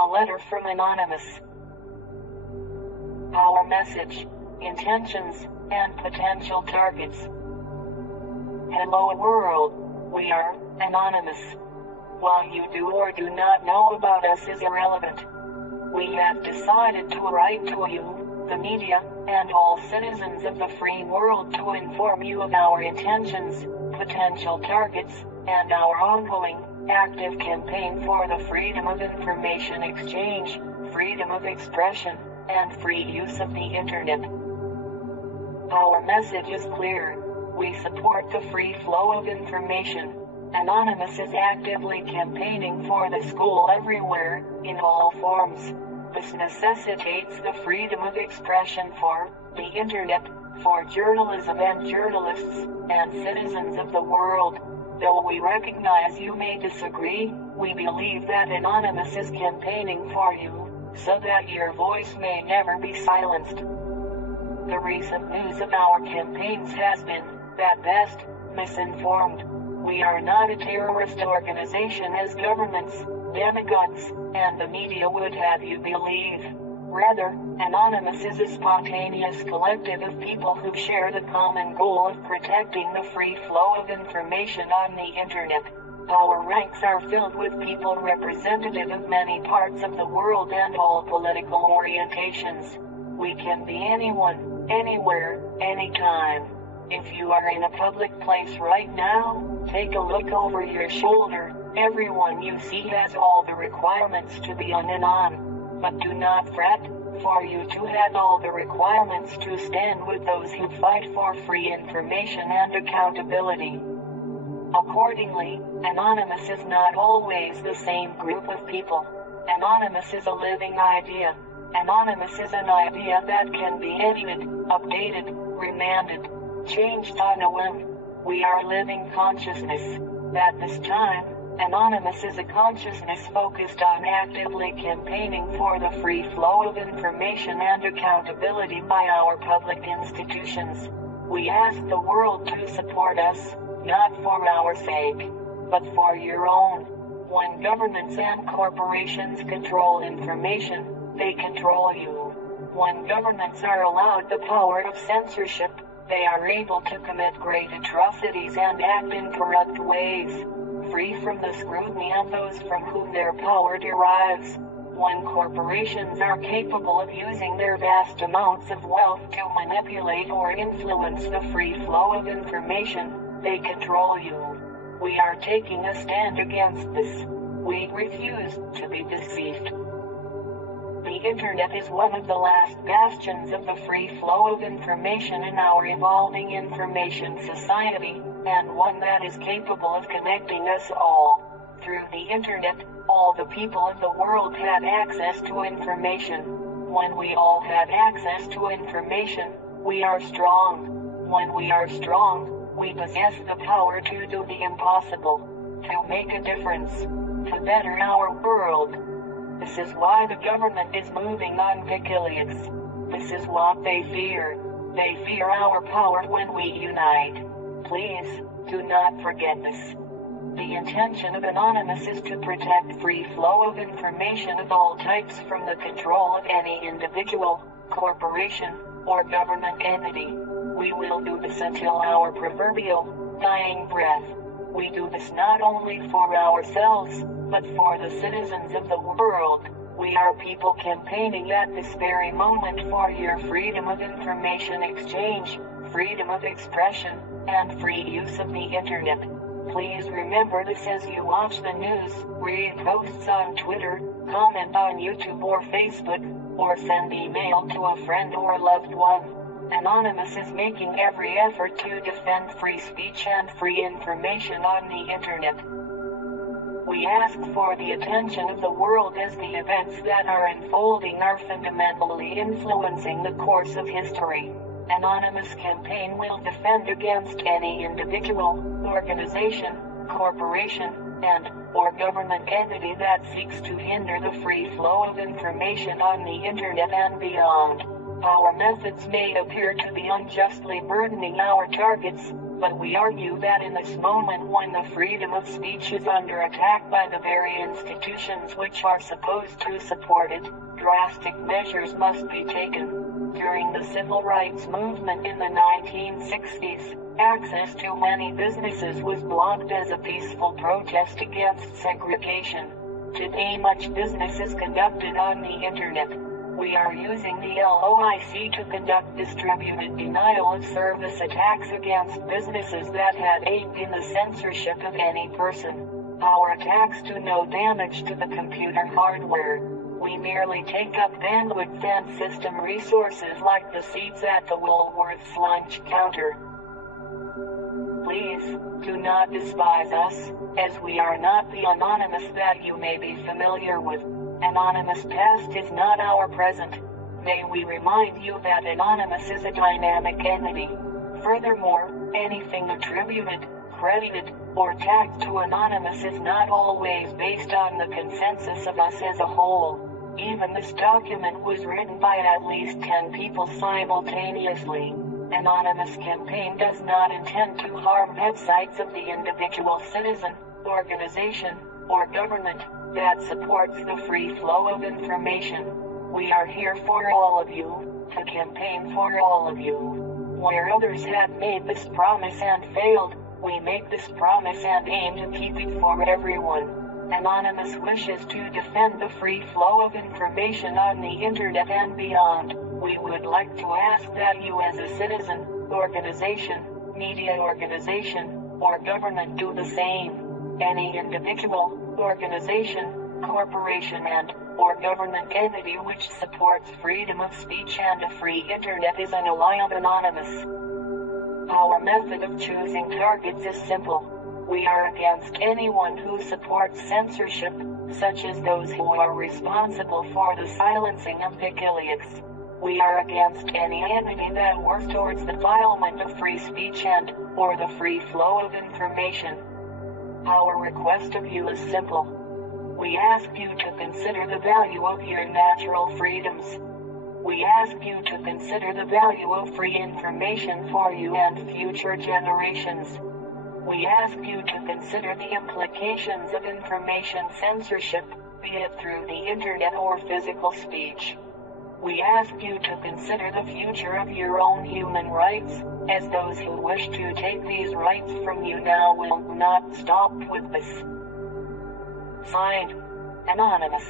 A letter from Anonymous. Our message, intentions, and potential targets. Hello world, we are Anonymous. What you do or do not know about us is irrelevant. We have decided to write to you, the media, and all citizens of the free world to inform you of our intentions, potential targets, and our ongoing, active campaign for the freedom of information exchange, freedom of expression, and free use of the internet. Our message is clear. We support the free flow of information. Anonymous is actively campaigning for the school everywhere, in all forms. This necessitates the freedom of expression for the internet, for journalism and journalists, and citizens of the world. Though we recognize you may disagree, we believe that Anonymous is campaigning for you, so that your voice may never be silenced. The recent news of our campaigns has been, at best, misinformed. We are not a terrorist organization as governments, demagogues, and the media would have you believe. Rather, Anonymous is a spontaneous collective of people who share the common goal of protecting the free flow of information on the internet. Our ranks are filled with people representative of many parts of the world and all political orientations. We can be anyone, anywhere, anytime. If you are in a public place right now, take a look over your shoulder. Everyone you see has all the requirements to be an Anon. But do not fret, for you too have all the requirements to stand with those who fight for free information and accountability. Accordingly, Anonymous is not always the same group of people. Anonymous is a living idea. Anonymous is an idea that can be edited, updated, remanded, changed on a whim. We are living consciousness. At this time, Anonymous is a consciousness focused on actively campaigning for the free flow of information and accountability by our public institutions. We ask the world to support us, not for our sake, but for your own. When governments and corporations control information, they control you. When governments are allowed the power of censorship, they are able to commit great atrocities and act in corrupt ways, free from the scrutiny of those from whom their power derives. When corporations are capable of using their vast amounts of wealth to manipulate or influence the free flow of information, they control you. We are taking a stand against this. We refuse to be deceived. The internet is one of the last bastions of the free flow of information in our evolving information society, and one that is capable of connecting us all. Through the internet, all the people of the world have access to information. When we all have access to information, we are strong. When we are strong, we possess the power to do the impossible, to make a difference, to better our world. This is why the government is moving on WikiLeaks. This is what they fear. They fear our power when we unite. Please, do not forget this. The intention of Anonymous is to protect free flow of information of all types from the control of any individual, corporation, or government entity. We will do this until our proverbial dying breath. We do this not only for ourselves, but for the citizens of the world. We are people campaigning at this very moment for your freedom of information exchange, freedom of expression, and free use of the internet. Please remember this as you watch the news, read posts on Twitter, comment on YouTube or Facebook, or send email to a friend or loved one. Anonymous is making every effort to defend free speech and free information on the internet. We ask for the attention of the world as the events that are unfolding are fundamentally influencing the course of history. Anonymous campaign will defend against any individual, organization, corporation, or government entity that seeks to hinder the free flow of information on the internet and beyond. Our methods may appear to be unjustly burdening our targets, But we argue that in this moment when the freedom of speech is under attack by the very institutions which are supposed to support it, drastic measures must be taken. During the civil rights movement in the 1960s, access to many businesses was blocked as a peaceful protest against segregation. Today much business is conducted on the internet. We are using the LOIC to conduct distributed denial of service attacks against businesses that had aided in the censorship of any person. Our attacks do no damage to the computer hardware. We merely take up bandwidth and system resources like the seats at the Woolworth's lunch counter. Please, do not despise us, as we are not the anonymous that you may be familiar with. Anonymous past is not our present. May we remind you that Anonymous is a dynamic entity. Furthermore, anything attributed, credited, or tagged to Anonymous is not always based on the consensus of us as a whole. Even this document was written by at least 10 people simultaneously. Anonymous campaign does not intend to harm websites of the individual citizen, organization, or government that supports the free flow of information. We are here for all of you, to campaign for all of you. Where others had made this promise and failed, we make this promise and aim to keep it for everyone. Anonymous wishes to defend the free flow of information on the internet and beyond. We would like to ask that you as a citizen, organization, media organization, or government do the same. Any individual, organization, corporation or government entity which supports freedom of speech and a free internet is an ally of Anonymous. Our method of choosing targets is simple. We are against anyone who supports censorship, such as those who are responsible for the silencing of WikiLeaks. We are against any entity that works towards the defilement of free speech or the free flow of information. Our request of you is simple. We ask you to consider the value of your natural freedoms. We ask you to consider the value of free information for you and future generations. We ask you to consider the implications of information censorship, be it through the internet or physical speech. We ask you to consider the future of your own human rights, as those who wish to take these rights from you now will not stop with this. Signed, Anonymous.